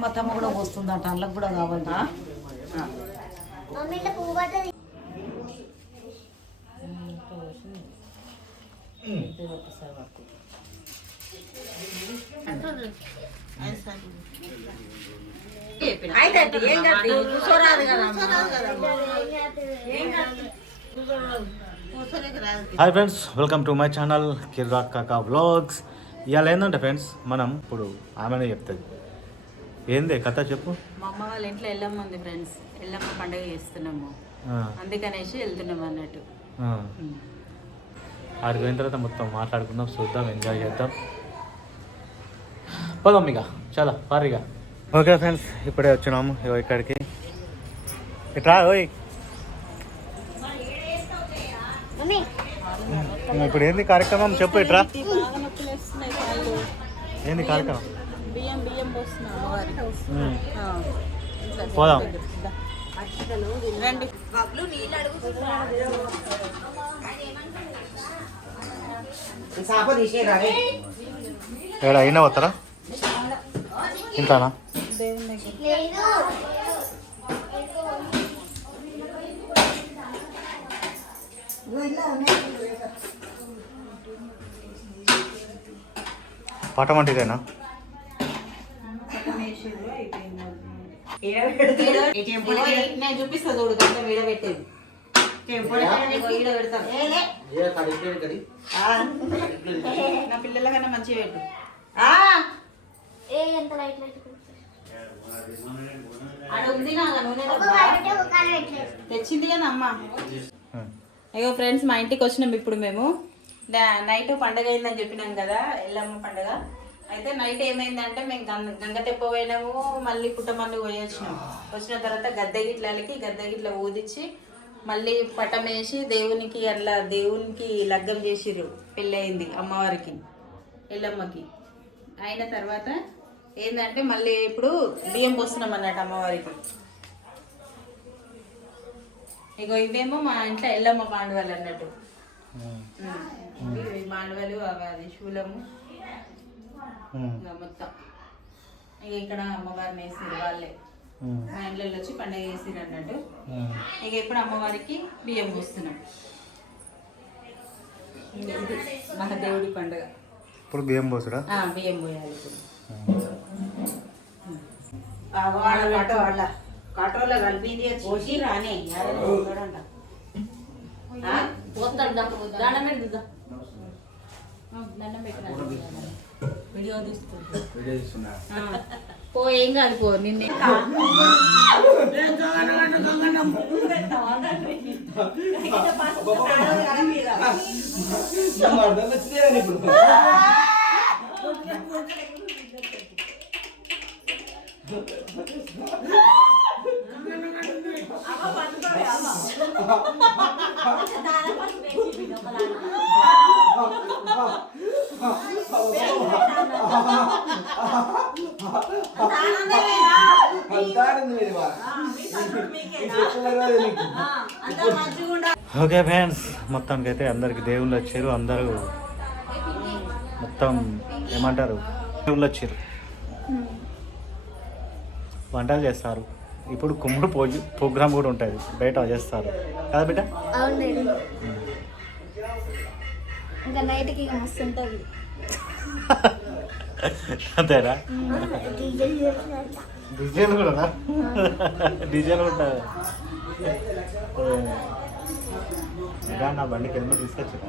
మా తమ్మ కూడా వస్తుందంట, అందులోకి కూడా కావాలి. Hi friends, welcome to my channel Kirak Kaka vlogs. ఇవాళ ఏంటంటే ఫ్రెండ్స్, మనం ఇప్పుడు ఆమెనే చెప్తుంది. ఏంది కథ చెప్పు. మా అమ్మ వాళ్ళ ఇంట్లో ఎల్లమ్మ ఉంది ఫ్రెండ్స్. ఎల్లమ్మ పండుగ చేస్తున్నాము, అందుకనేసి వెళ్తున్నాము అన్నట్టు. ఆడికి పోయిన తర్వాత మొత్తం మాట్లాడుకుందాం, చూద్దాం, ఎంజాయ్ చేద్దాం. పోదాం ఇక, చాలా భారీగా. ఓకే ఫ్రెండ్స్, ఇప్పుడే వచ్చినాము ఇక్కడికి. ఇట్రా ఓయ్. ఇప్పుడు ఏంది కార్యక్రమం చెప్పు. ఇట్రా, ఏంది కార్యక్రమం? పోదాం. ఏడా అయినా పోతారా ఇంతానా? పటం అంటే ఇదేనా? చూపిస్తా చూడు, వీడ పెట్టేది నా పిల్లల కన్నా మంచిగా పెట్టు. తెచ్చింది కదా అమ్మ. అయ్యో ఫ్రెండ్స్, మా ఇంటికి వచ్చినాం ఇప్పుడు మేము. నైట్ పండగ అయిందని చెప్పినాం కదా, ఎల్లమ్మ పండగ. అయితే నైట్ ఏమైందంటే మేము గంగ తెప్ప పోయినాము, మళ్ళీ పుట్టమల్లి వచ్చిన తర్వాత గద్దె గిట్ల ఊదిచ్చి మళ్ళీ పటం వేసి దేవునికి లగ్గం చేసిర్రు. పెళ్ళి అయింది అమ్మవారికి, ఎల్లమ్మకి. అయిన తర్వాత ఏంటంటే మళ్ళీ ఇప్పుడు బియ్యం పోస్తున్నాం అన్నట్టు అమ్మవారికి. ఇగో ఇవేమో మా ఇంట్లో ఎల్లమ్మ పాండవాలు అన్నట్టు. పాండవాలు అది శూలము మొత్తం. ఇక ఇక్కడ అమ్మవారిని వేసిరు వాళ్ళే, మా ఇంట్లో వచ్చి పండుగ వేసిరు అన్నట్టు. ఇక ఇప్పుడు అమ్మవారికి బియ్యం పోస్తున్నాం. మన దేవుడి పండుగ. ఇప్పుడు బియ్యం పోసురా? బియ్యం పోయాలి ఇప్పుడు. కటోలో కలిపింది పోసి రానే దండం పెడుతుందా? దండం పెట్టిన వీడియో తీస్తున్నా. పో, ఏం కాదు, పో. నిన్నే ఓకే ఫ్రెండ్స్, మొత్తానికి అయితే అందరికి దేవుళ్ళు వచ్చారు. అందరూ మొత్తం ఏమంటారు, దేవుళ్ళు వచ్చారు, వంటలు చేస్తారు. ఇప్పుడు కుమ్ముడు ప్రోగ్రామ్ కూడా ఉంటుంది, బయట చేస్తారు కదా బిడ్డ? ఇంకా నైట్కి మస్తు ఉంటుంది. అంతేనా? డీజేలు కూడా, డీజేలు ఉంటుంది. నా బండికి హెల్మెట్ తీసుకొచ్చిన.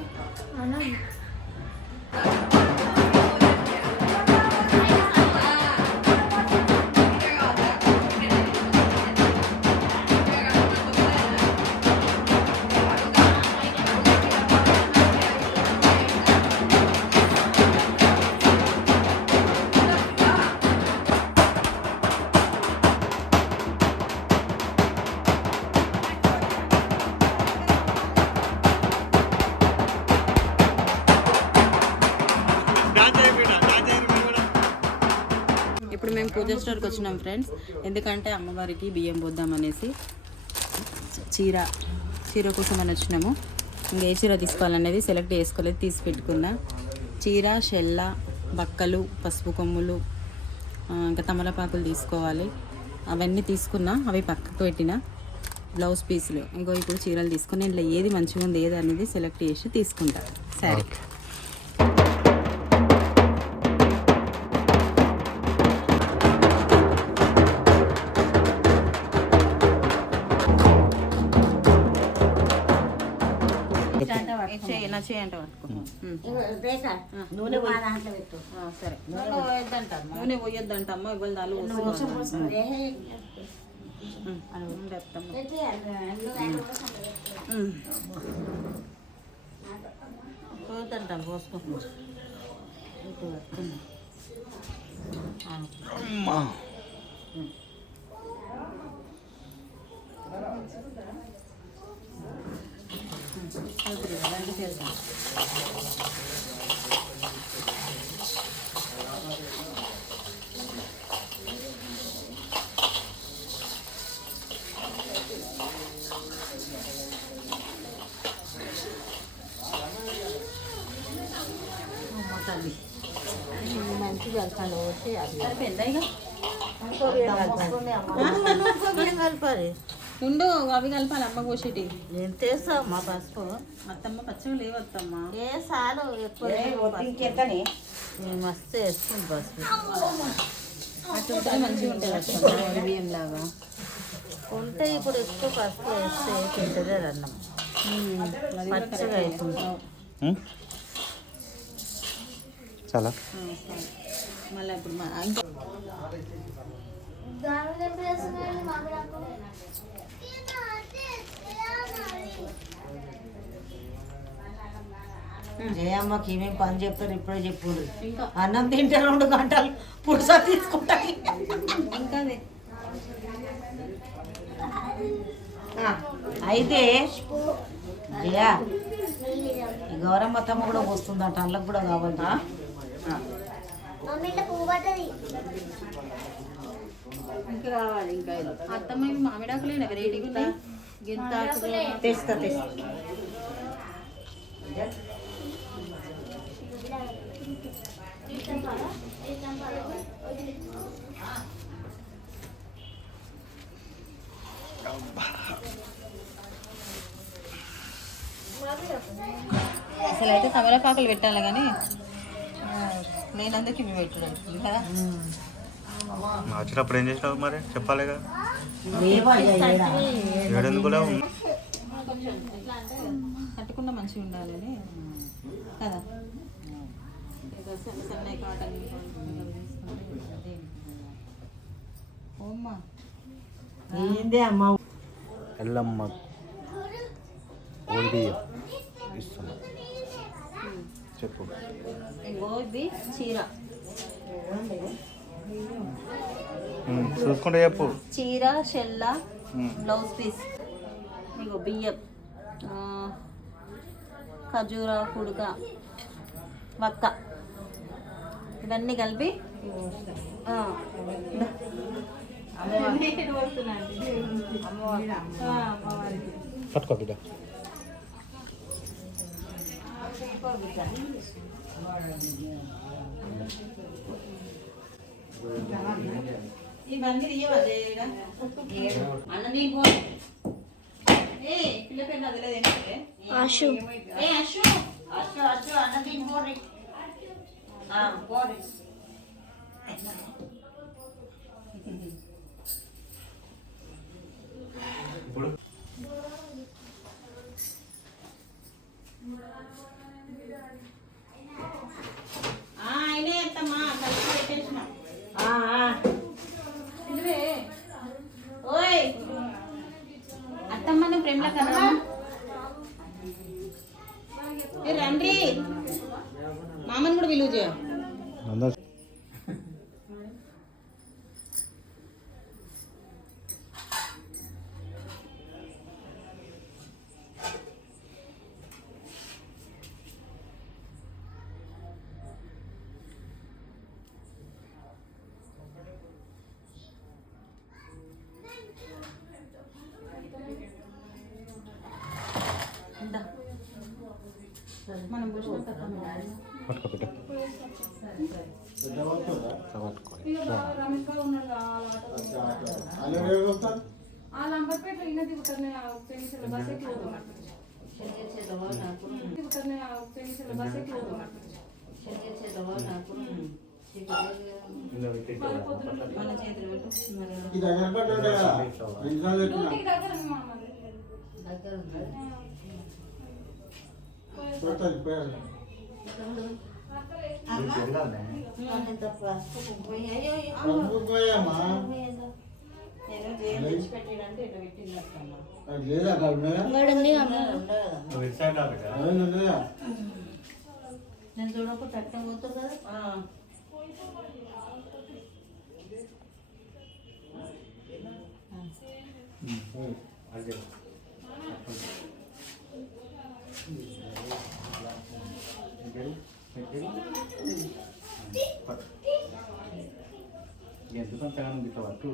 ఇప్పుడు మేము పూజ స్టోర్కి వచ్చినాం ఫ్రెండ్స్. ఎందుకంటే అమ్మవారికి బియ్యం పోద్దామనేసి చీర కోసం అని వచ్చినాము. ఇంకా ఏ చీర తీసుకోవాలనేది సెలెక్ట్ చేసుకోలేదు, తీసి పెట్టుకున్నా. చీర, షెల్ల, బక్కలు, పసుపు కొమ్ములు, ఇంకా తమలపాకులు తీసుకోవాలి. అవన్నీ తీసుకున్నా, అవి పక్కకు పెట్టిన. బ్లౌజ్ పీసులు ఇంకో ఇప్పుడు చీరలు తీసుకుని ఇంట్లో ఏది మంచిగా ఉంది ఏది అనేది సెలెక్ట్ చేసి తీసుకుంటా. సరే నా చేయంట నూనె మా దాంట్లో పెట్టు. సరే. నూనె పోయొద్దంటమ్మా. నూనె పోయొద్దంటమ్మా, ఇవాళ నాలుగు పోయొద్దంటాను పోసుకుంటున్నా. మంచిగా కలపాలి. వచ్చి అది కలపాలి. ఉండు, అవి కలపాలి. అమ్మ కోసేటి నేను తెస్తావు మా పసుపు. అత్తమ్మ పచ్చవి లేవు అత్తమ్మ. ఏ సాలు ఎక్కువ మస్తు వేసుకుంది పసుపు. అట్లా మంచిగా ఉంటుంది అత్తమ్మ, బియ్యం లాగా ఉంటే. ఇప్పుడు ఎక్కువ పసుపు వేస్తే తింటుంది అది అన్నం పచ్చగా అవుతుంది. చాలా మళ్ళీ ఇప్పుడు ఇంకా జయమ్మకి ఏమేమి పని చెప్తారు ఇప్పుడే చెప్పుడు. అన్నం తింటే 2 గంటలు పురుస తీసుకుంటాయి. ఇంకా అయితే జయ ఈ గౌరమ్మ తమ్మ కూడా వస్తుందట, అల్లకు కూడా కావాలి. ఇంకా కావాలి. ఇంకా అత్తమ్మ ఇవి మామిడాకులేనా వెరైటీగా ఉన్నాయి. గింత తెస్తా అసలు అయితే తమలపాకులు పెట్టాలి కానీ నేనందుకు ఇవి పెట్టడం కదా. వచ్చినప్పుడు ఏం చేసినావు మరి చెప్పాలిగా. ఏడెందుకు కొంచెం ఎట్లా అంటే కట్టుకుండా మంచిగా ఉండాలని కదా. సన్నయ్య కాటన్ ఓమ్మా ఏందే అమ్మ. ఎల్లమ్మ బియ్యం ఇస్తున్నా చెప్పు. ఇంకో ఇది చీర చూసుకుంటే చెప్పు. చీర, షెల్ల, బ్లౌజ్ పీస్, ఇంకో బియ్యం, ఖజూరా, కుడుక, వక్క, ఇవన్నీ కలిపి పట్టుకో బిడ్డ. ఇవన్నీ అన్న నేను పిల్ల పేరు అదిలేదే ఆశు అన్న దీని పోర్రి. ఇప్పుడు ఆయనే అత్తమ్మా కలిసి పెట్టేసిన. ఓయ్ అత్తమ్మను ప్రేమల కదా రండి, మామని కూడా విలువ చేయ. మనం పోసినాక పట్టుకోబెట్టు పట్టుకో మన చేతులు పెట్టు నేను చూడకుండా అట్టే పోతారు కదా. ఎందుకంతగానో ఇట్లా పట్టు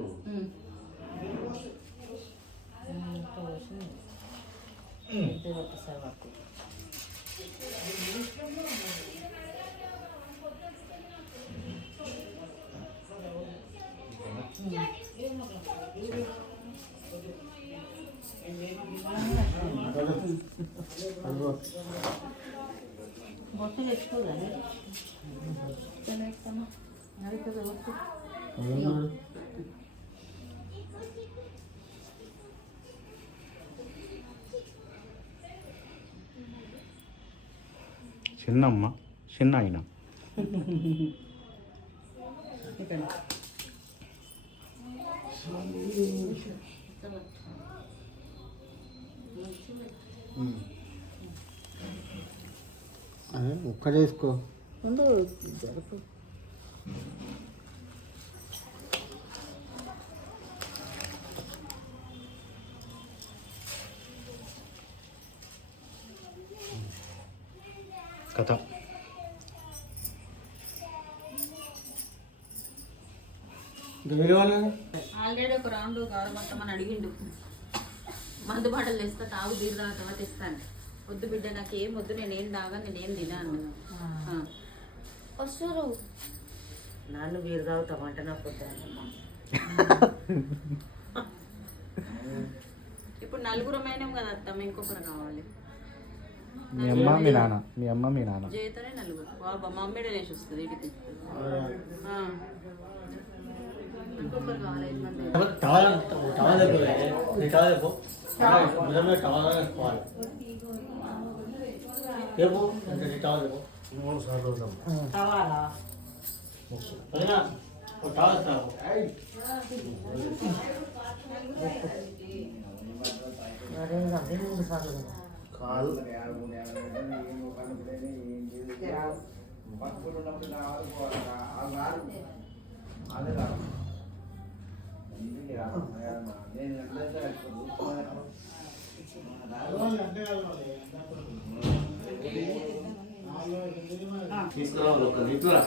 ఒకసారి పట్టు. బొట్టు తెచ్చుకోవాలి అది కదా బొట్టు. చిన్నమ్మ చిన్న ఆయన ఒక్కడేసుకో ఉండు జరుపు. కథ వేరే వాళ్ళు ఆల్రెడీ ఒక రౌండ్ గౌరవమని అడిగిండు. మందు బాటలు తెస్తా తాగు బీరు తాగు తర్వాత ఇస్తాను. వద్దు బిడ్డ నాకు ఏం వద్దు, నేనేం తాగా నేనేం తినా అన్నాను. వస్తురు నాన్న బీరు తాగుతామంటే నాకు వద్దానమ్మా. ఇప్పుడు నలుగురమైనాం కదా అత్తమ్మ, ఇంకొకరు కావాలి. మీ అమ్మ మీ నాన్న మీ అమ్మ మీ నాన్న జైతోనే నలుగురు. బాబా మమ్మీడే లేచి వస్తుంది ఇటుకి. ఇంకొకరు కావాలి 5 మంది. కావాలా అదే అదే 3 సార్లు కదా. కాదు తీసుకురా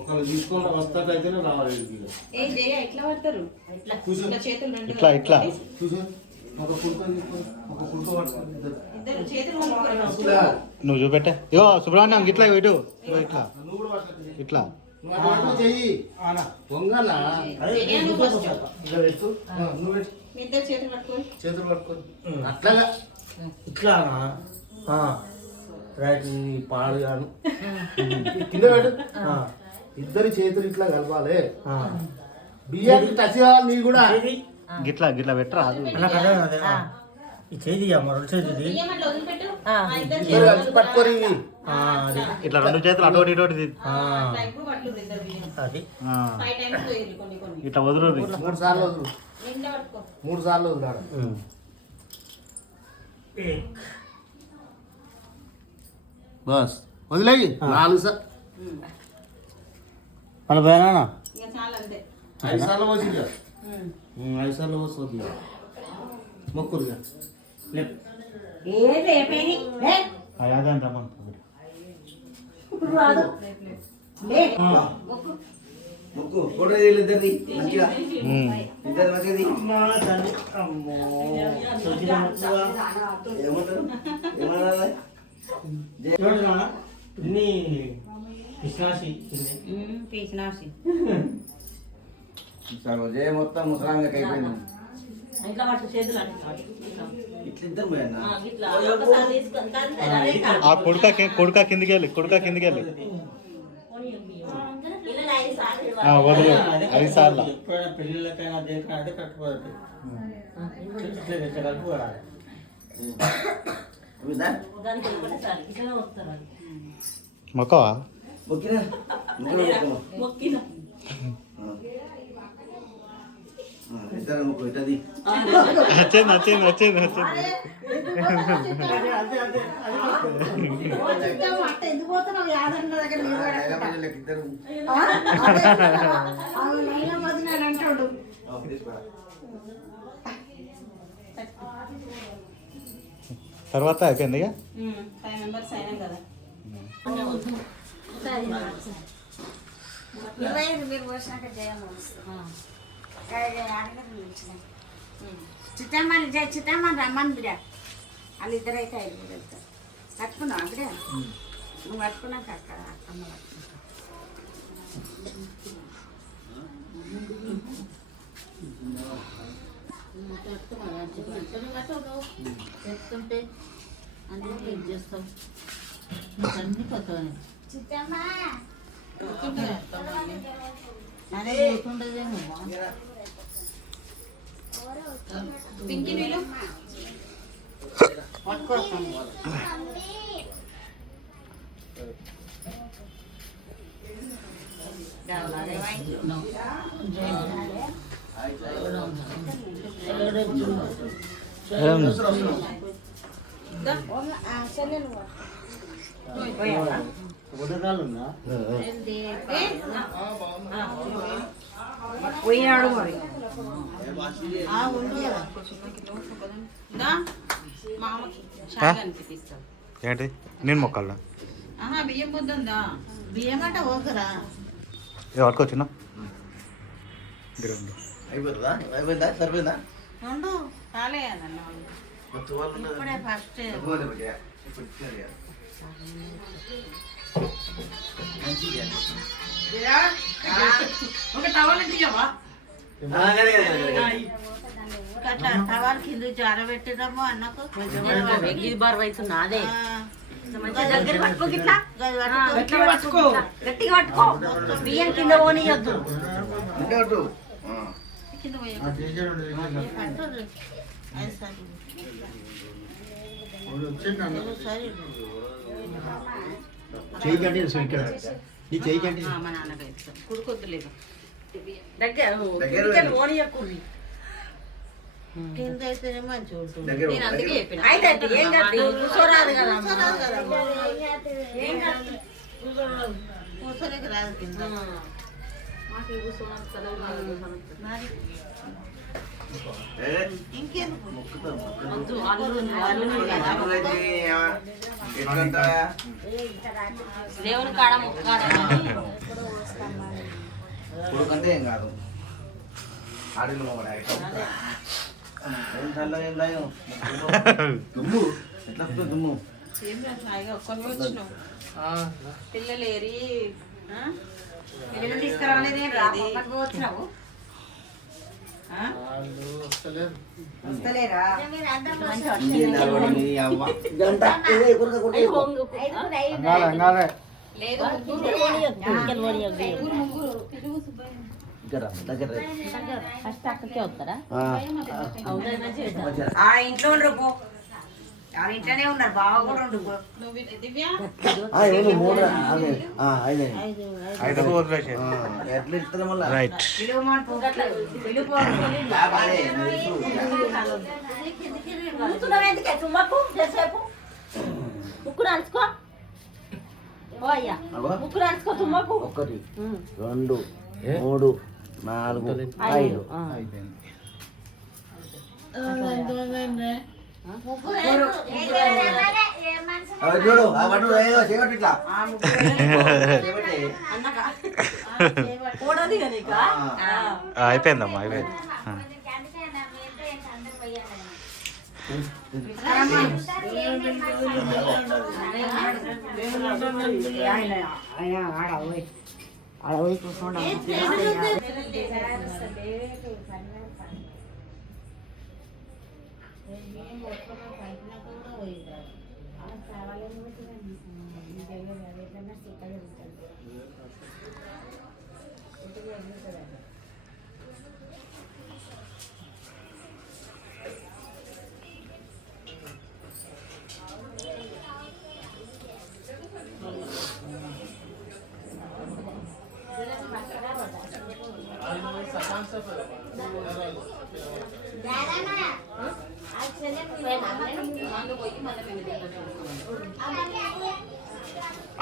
ఒకళ్ళు తీసుకొని వస్తాకైతేనే రావాలి. ఏం చేయ ఎట్లా పడతారు? ఇట్లా చేతులు రెండు ఇట్లా ఇట్లా చూసా ఒక కుర్తో తీసుకొని ఒక కుర్తో పట్టుకొని ఇద్దరు చేతులు కలుపుకొని నువ్వు చూపెట్టే ఇగో సుబ్రహ్మణ్యం ఇట్లా ఇటు ఇగో ఇట్లా నువ్వు కూడా పట్టుకొని ఇట్లా చెయ్యి పొంగల నువ్వు ఫస్ట్. నువ్వు పెట్టు మీ ఇద్దరు చేతులు పట్టుకొని చేతులు పట్టుకొని అట్లాగా ఇట్లా రైట్ పాడు కాను కింద పెట్టు ఇద్దరి చేతులు ఇట్లా కలపాలి. బియ్యానికి టచ్ కావాలి నీ కూడా. గిట్లా గిట్లా పెట్టరా ఈ చేతి రెండు చేతి బియ్యం అట్లా వదిలిపెట్టు. ఇద్దరు ఇద్దరు కలిసి పట్టుకొని ఇట్లా 2 చేతులు అటు ఇటు ఇప్పుడు పట్టు ఇద్దరు బియ్యం. అది 5 times పోయేది కొన్ని కొన్ని. ఇట్లా వదులు 3 సార్లు వదులు. నిండా పట్టుకో. 3 సార్లు వదిలాడు. బస్ వదిలేయి 4 సార్లు మన పోయినా ఇంకా చాలా అంతే. 5 సార్లు పోసి 5 సార్లు పోసి వద్దు మొక్కురుగా అయాదని రమ్మని మొక్కు. ముక్కు ఫోటో తీయాలి ఇద్దరిది మంచిగా ఇద్దరు మంచిది ఏమంటారు ఏమన్నా పీసినాసి జయ మొత్తం ముసలాంగా అయిపోయింది ఇట్లా పట్టు చేతులు ఇట్లా ఇద్దరు పోయన్నా ఆ కొడుక కిందికి వెళ్ళి వదిలే 5 సార్లు పెళ్ళిళ్ళకైనా దేనికైనా కట్టుకోవాలి కలుపుకోవాలి మొక్కవా మొక్కినా మొక్కిన ఇద్దరు ముక్కు ఇట్టది వచ్చింది ఎందుకు పోతున్నావు యాదన్న దగ్గర ఇద్దరు అంటాడు తర్వాత అయిపోయింది ఇక 5 మెంబర్స్ అయినాం కదా. మీరు పోసినాక చిట్టమ్మని రమ్మని బిడ్డ వాళ్ళిద్దరు అయితే 5 వెళ్తారు. కట్టుకున్నావు బిడ్డ నువ్వు కట్టుకున్నాక అక్కడ అమ్మ చెప్తుంటే అన్నీ చేస్తాం అన్ని కొత్తనే చిట్టమ్మ అదే లేకుండదేమో పింకి నీళ్ళు పట్టుకోస్తాం పోయినాడు మరి మామకి షాగా అనిపిస్తాం. ఏంటి నేను మొక్కల్లా బియ్యం పొద్దుందా బియ్యం అంటే ఓకరా ఇది పట్టుకొచ్చినా అయిపోతుందా అయిపోయిందా సరిపోయిందా రెండు కాలే అదన్న ఇప్పుడే ఫస్ట్ ఒక టవల్ తీయవా అట్లా టవాల్ కింద జారబెట్టినాము అన్నకు ఇది బరువు అవుతుంది అదే దగ్గర పట్టుకో గిట్లా గట్టిగా పట్టుకో గట్టిగా పట్టుకో బియ్యం కింద పోనీయద్దు కింద పోయే చేయకండి ఇక్కడ నీ చేయకండి మా నాన్నకి కుడుకొద్దులేదు దగ్గర పోనీయకుర్రి కింద అయితేనే మంచి ఉంటుంది దగ్గర నేను అందుకే చెప్పిన అయితే ఏం కాదు కూర్చోరాదు కదా కూర్చోలేక రాదు కింద ఇంకెందుకు దేవుని కాడ ముక్కాడ కొడుకంటే ఏం కాదు ఆడిలో ఏం చల్లగా ఏం దాయం దుమ్ము ఎట్లా వస్తుంది దుమ్ము ఏం హాయిగా ఒక్కరిని వచ్చినావు పిల్లలు ఏరి పిల్లలు తీసుకురాలేదు వచ్చినావు వస్తలేరా లేదు ఫస్ట్ అక్కడికే వస్తారా ఆ ఇంట్లో ఉండరు పో ఆ ఇంట్లోనే ఉన్నారు బాగా కూడా ఉండు పో. నువ్వు దివ్య ఐదుకు వదిలేసి ఎట్లా ఇస్తారు మళ్ళా రైట్ పిలువమని పో. పిలుపు ఎందుకే తుమ్మకు సేపు ముక్కులు అరుచుకో ఓ అయ్యా ముక్కులు అరుచుకో తుమ్మకు 1 2 3 4 5 చూడు ఆ పట్టు చేయబట్టి ఇట్లా అన్నగా అయిపోయిందమ్మా అయిపోయింది.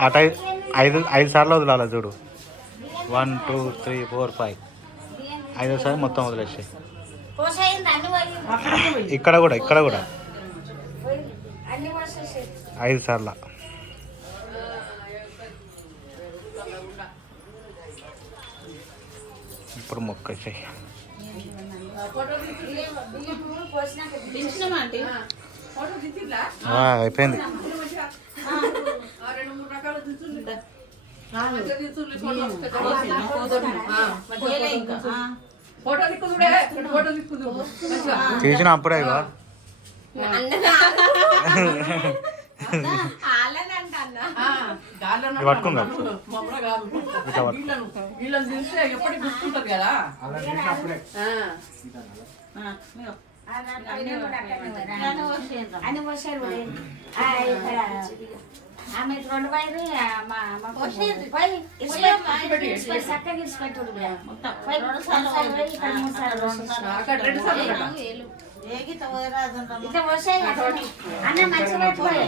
అటు 5 సార్లు వదలాలి చూడు. 1 2 3 4 5 5 సార్లు మొత్తం వదిలేసాయి. ఇక్కడ కూడా 5 సార్లు. ఇప్పుడు మొక్క చెయ్యి. అయిపోయింది. చేసిన అప్పుడే ఇక పట్టుకుందా ఆమె 2 వైరు చక్కగా ఇచ్చిపెట్టు ఇట్లా పోసాయి అన్న మంచిగా పట్టుకోలే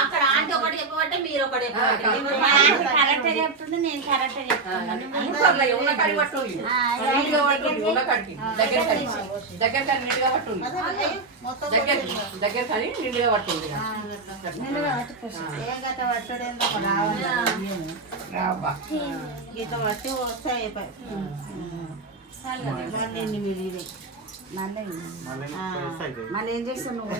అక్కడ ఆంటీ ఒకటి చెప్పబట్టే మీరు ఒకటి కరెక్ట్ చెప్తుంది, నేను కరెక్ట్ చెప్తాను. దగ్గర కానీ నిండుగా పట్టుంది. గీత పట్టి వస్తాయి మళ్ళీ ఏం చేస్తావు నువ్వు?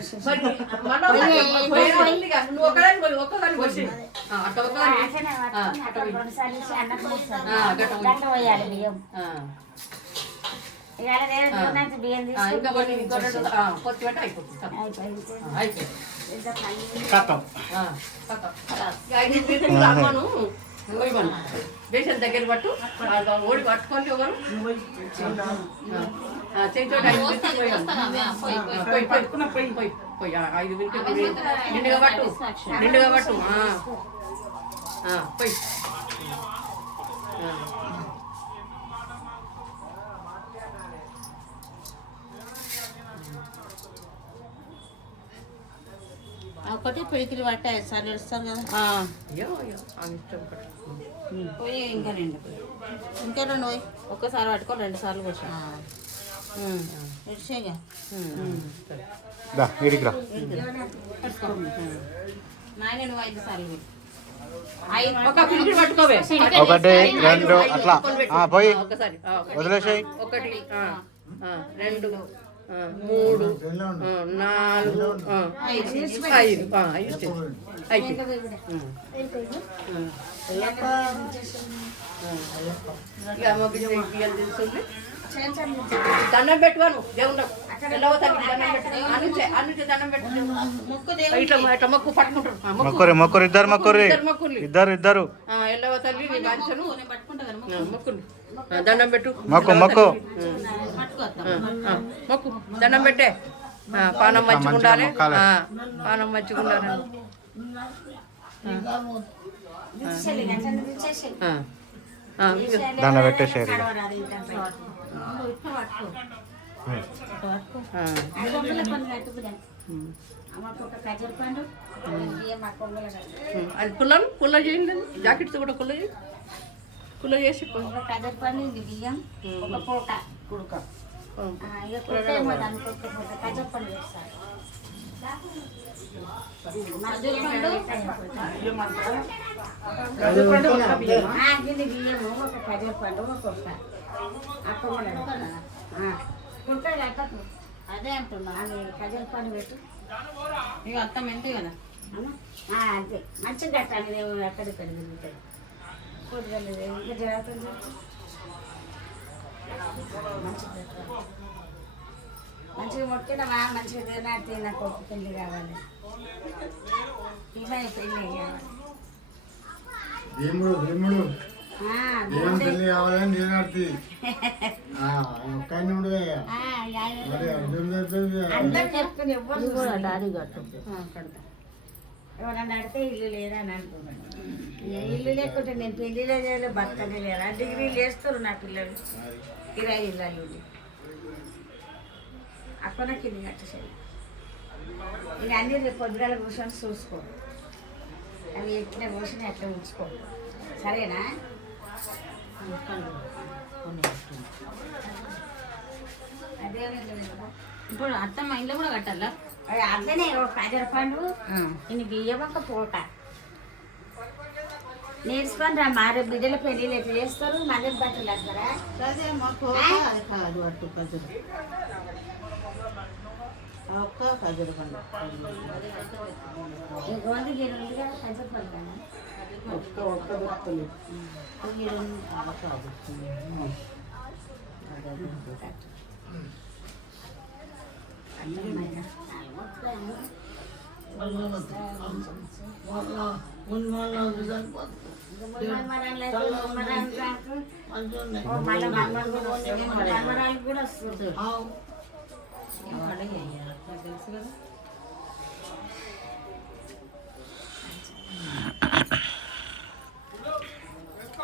పోయాలి బియ్యం బియ్యం బేషన్ దగ్గర పట్టు ఓడి పట్టుకొని ఎవరు పోయి 5 మినిట్లు నిండుగా పట్టు పోయి ఒకటి పిడికిలు పట్టాయి సార్ ఇస్తాం కదా. పోయి ఇంకా 2 పోయి ఒక్కసారి పట్టుకో 2 సార్లు పోసా ఇడిసేగా నాయన నువ్వు 5 సార్లు ఒక పిడికిలు పట్టుకోవే 1 2 అట్లా పోయి వదిలేసాయి. 1 2 3 4 5 దండం పెట్టుకోను దేవుడు దండం పెట్టు ఇట్లా మొక్కు పట్టుకుంటారు. మొక్కరు ఇద్దరు ఎల్లవ తల్లి నీ బాధ్యను మొక్కు దండం పెట్టు మొక్కు మొక్కు దండం పెట్టే పానం మంచిగా ఉండాలి. పానం మంచిగా ఉండాలి. దాన్ని పెట్టేసారు. అమ్మకు ఒక ఖజూర పండు బియ్యం మా కొంగల అది పుల్ల చేయండి జాకెట్స్ కూడా పుల్ల చేసి ఒక ఖజూర పండు ఇది బియ్యం ఒక పూట కుడుక ఇక పూట ఏమో దానికి ఒక పూట ఖజూర పండు వేస్తారు గిన్నె బియ్యము ఒక ఖజూర పండు ఒక పూట కుడతా కట్టకు అదే అంటున్నా అది ఖజూర పండు పెట్టు ఇక అత్తం ఎంతే కదా అంతే మంచిగా కట్టాలి దేవుడు అక్కడిక్కడ తిరుగుతాయి కూరగాయలు ఇంకా జరుగుతుంది మంచిగా మొక్కినవా మంచిగా తినాటి నా కొడుకు పెళ్ళి కావాలి ఇవన్నీ పెళ్ళి కావాలి భీముడు భీముడు ఏం పెళ్లి కావాలని నేను ఆడుతీ ఒక్కడిని ఉండదు మరి అర్థం చేస్తుంది అందరు చెప్పుకుని ఎవ్వరు ఇది కూడా డాడీ కట్టు కడతా ఎవరన్నా అడితే ఇల్లు లేదని అనుకున్నాను ఇల్లు లేకుంటే నేను పెళ్ళిలో చేయలేదు భర్తనే లేదా డిగ్రీలు వేస్తారు నా పిల్లలు కిరాయి ఇల్లు అక్కడ కింది కట్టేసాయి ఇక అన్ని రేపు పొద్దుగాల కూర్చొని చూసుకో అవి ఎట్లా కూర్చొని అట్లా ఉంచుకో సరేనా అదే ఇప్పుడు అత్తమ్మ ఇంట్లో కూడా కట్టాలా అట్లనే ఒక ఖజూర పండు ఇన్ని బియ్యం ఒక పూట నేర్చుకొని రా మారే బిడ్డల పెళ్ళిళ్ళు ఎట్లా చేస్తారు మళ్ళీ బట్టలు వేస్తారా అదే అమ్మ అది కాదు అట్టు ఖజూర ఒక్క ఖజూర పండు ఇంకొంది గిన్నె ఉంది కదా ఖజూర పండు కదా ఒక్క గుర్తులు మరమరాలు కూడా వస్తుంది తెలుసు కదా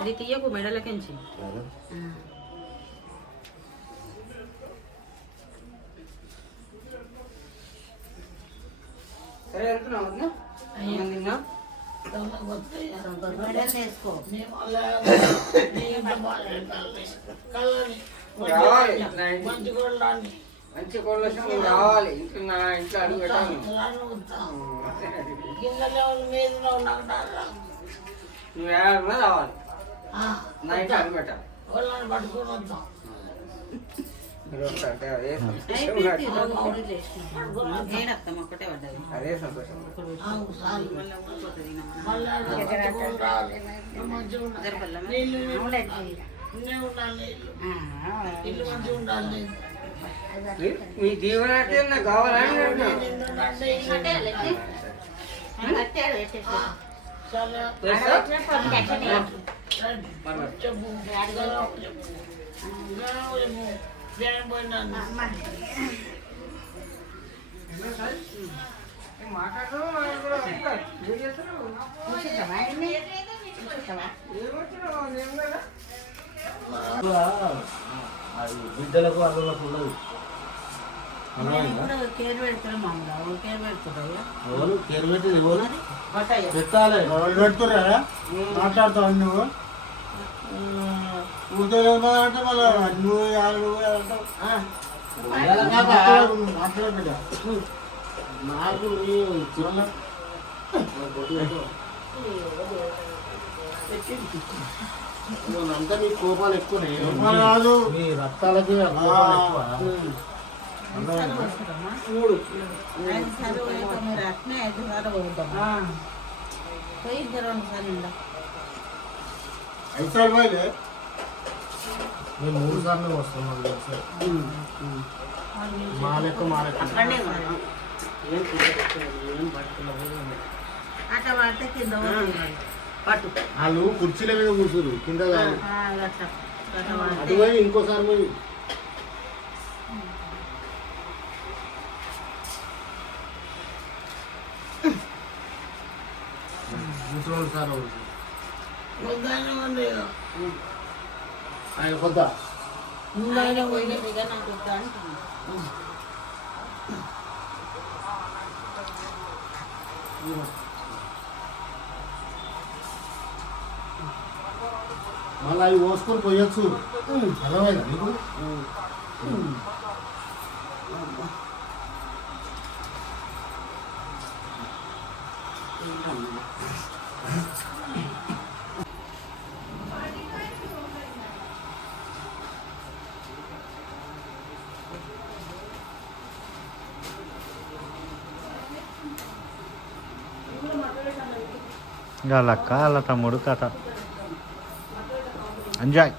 ఇది తీయకు మెడలకించి సరే వెళ్తున్నాం వేసుకో మంచి కోళ్ళు రావాలి ఇంట్లో నా ఇంట్లో అడుగు పెట్టాను నువ్వు ఏమన్నా రావాలి నా ఇంట్లో అడుగు పెట్టాలి ఏడత్తమ్మ ఒక్కటే పడ్డది అదే సంతోషం మీ దీవెన అంటే నాకు కావాలని అది బిడ్డలకు అల్లలకు ఉండదు కేర్ పెడతారు మామూలు కేర్ పెడుతున్నాయా ఎవరు కేర్ పెట్టేది ఎవరు పెట్టాలి ఎవరు పెడుతురా మాట్లాడతావు నువ్వు ఊరితో అంటే మళ్ళీ నువ్వు మాట్లాడబిడ్డ నాకు అంతా మీ కోపాలు ఎక్కువనే కాదు మీ రక్తాలకి అట్నే 5 సార్లు పోతాం పోయి 2 సార్లు 5 సార్లు పోయిలే మేము 3 సార్లు వస్తాం మా లెక్క అట్లా పడితే కింద పట్టు వాళ్ళు కుర్చీల మీద కూర్చురు కింద అది పోయి ఇంకోసారి పోయి ముసలి సార్ ఆయన కొద్ద మళ్ళీ అవి పోసుకొని పోయొచ్చు. అర్థమైందా నీకు? ఇంకా వాళ్ళ అక్క వాళ్ళ తమ్ముడు కథ ఎంజాయ్.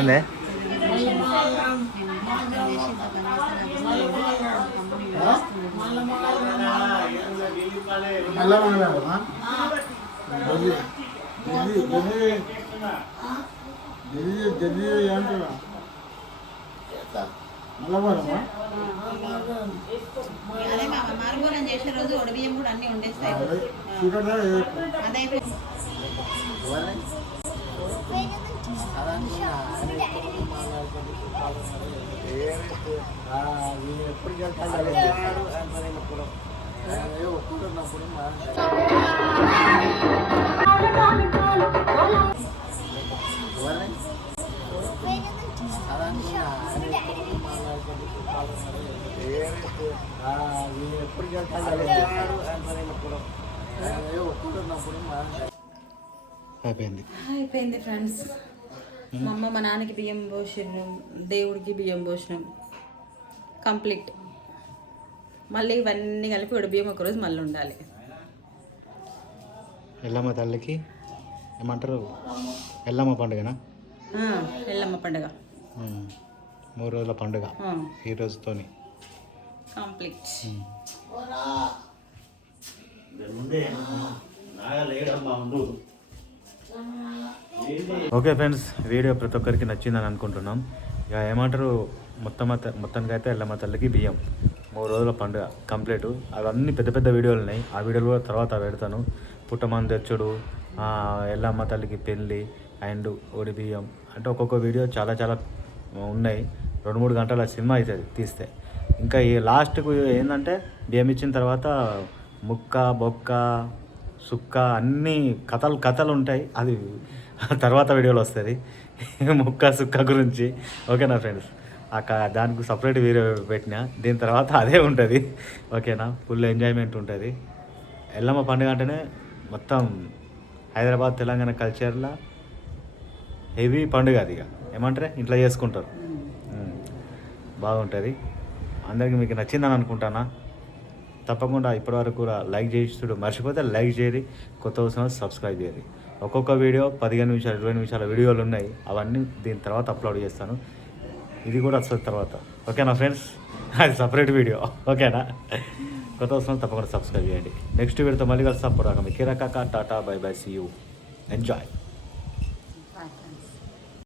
ఏందే అదే మారుమూలం చేసే రోజు ఒడిబియ్యం కూడా అన్ని వండేస్తాయి. అదైతే అయిపోయింది ఫ్రెండ్స్. మా అమ్మ మా నాన్నకి బియ్యం పోసినాం, దేవుడికి బియ్యం పోసినాం, కంప్లీట్. మళ్ళీ ఇవన్నీ కలిపి బియ్యం ఒకరోజు మళ్ళీ ఉండాలి. ఎల్లమ్మ తల్లికి ఏమంటారు, ఎల్లమ్మ పండుగనా? ఎల్లమ్మ పండుగ 3 రోజుల పండుగ ఈ రోజుతోని కంప్లీట్. ఓకే ఫ్రెండ్స్, వీడియో ప్రతి ఒక్కరికి నచ్చిందని అనుకుంటున్నాం. ఇక ఏమంటారు, మొత్తానికి అయితే ఎల్లమ్మ తల్లికి బియ్యం 3 రోజుల పండుగ కంప్లీట్. అవన్నీ పెద్ద పెద్ద వీడియోలు ఉన్నాయి, ఆ వీడియోలు కూడా తర్వాత పెడతాను. పుట్టమంది తెచ్చుడు, ఎల్లమ్మ తల్లికి పెళ్ళి అండ్ ఒడి బియ్యం అంటే ఒక్కొక్క వీడియో చాలా చాలా ఉన్నాయి. 2-3 గంటల సినిమా అవుతుంది తీస్తే. ఇంకా ఈ లాస్ట్కు ఏంటంటే బియ్యం ఇచ్చిన తర్వాత ముక్క బొక్క సుక్క అన్నీ కథలు ఉంటాయి. అది తర్వాత వీడియోలో వస్తుంది ముక్క సుక్క గురించి. ఓకేనా ఫ్రెండ్స్, దానికి సపరేట్ వీడియో పెట్టినా, దీని తర్వాత అదే ఉంటుంది. ఓకేనా, ఫుల్ ఎంజాయ్మెంట్ ఉంటుంది. ఎల్లమ్మ పండుగ అంటేనే మొత్తం హైదరాబాద్ తెలంగాణ కల్చర్లో హెవీ పండుగ. అది ఇక ఏమంటారే ఇంట్లో చేసుకుంటారు, బాగుంటుంది. అందరికీ మీకు నచ్చిందని అనుకుంటానా. తప్పకుండా ఇప్పటివరకు కూడా లైక్ చేసి మర్చిపోతే లైక్ చేయరి, కొత్త వస్తున్న సబ్స్క్రైబ్ చేయరి. ఒక్కొక్క వీడియో 15 నిమిషాలు 20 నిమిషాల వీడియోలు ఉన్నాయి, అవన్నీ దీని తర్వాత అప్లోడ్ చేస్తాను. ఇది కూడా వస్తుంది తర్వాత. ఓకేనా ఫ్రెండ్స్, అది సపరేట్ వీడియో. ఓకేనా, కొత్త వస్తున్న తప్పకుండా సబ్స్క్రైబ్ చేయండి. నెక్స్ట్ వీడియోతో మళ్ళీ కలిసి అప్పుడు మీ కిరాకా టాటా bye bye, see you, enjoy.